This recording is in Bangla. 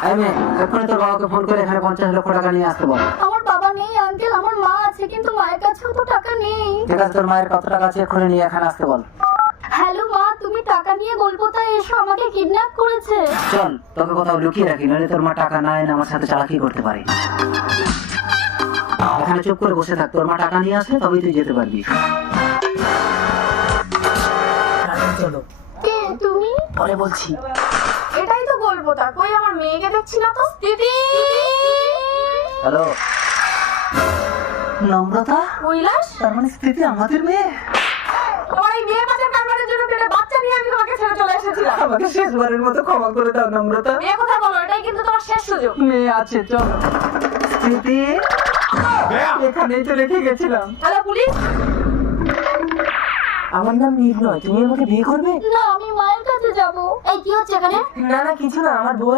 এক্ষুনি তোর বাবাকে ফোন করে এখানে 50 লক্ষ টাকা নিয়ে আসতে বল। আমার বাবা নেই আঙ্কেল, আমার মা আছে, কিন্তু মায়ের কাছেও তো টাকা নেই। ঠিক আছে, তোর মায়ের কত টাকা আছে এক্ষুনি নিয়ে এখানে আসতে বল। হ্যালো মা, তুমি টাকা নিয়ে কলকাতায় এসো, আমাকে কিডন্যাপ করেছে। চল তোকে কোথাও লুকিয়ে রাখি, নাহলে তোর মা টাকা না এনে আমার সাথে চালাকি করতে পারে। এখানে চুপ করে বসে থাক, তোর মা টাকা নিয়ে আসলে তবেই তুই যেতে পারবি। চলো কে তুমি? পরে বলছি। এটাই তো কলকাতা, কই আমার মেয়েকে দেখছি না তো। দিদি হ্যালো নম্রতা, কৈলাস, তার মানে স্থিতি আমাদের মেয়ে। তোমার এই মেয়ে বাচ্চা কারবারের জন্য একটা বাচ্চা নিয়ে আমি তোমাকে ছেড়ে চলে এসেছিলাম। আমাকে শেষবারের মতো ক্ষমা করে দাও নম্রতা। মেয়ে কথা বলো, এটাই কিন্তু তোমার শেষ সুযোগ। মেয়ে আছে, চল। স্থিতি এখানেই তো রেখে গেছিলাম। Hello police. আমার নাম নির্ণয়, তুমি আমাকে বিয়ে করবে? না, আমি মায়ের কাছে যাব। এই কি হচ্ছে এখানে? না না কিছু না, আমার বউ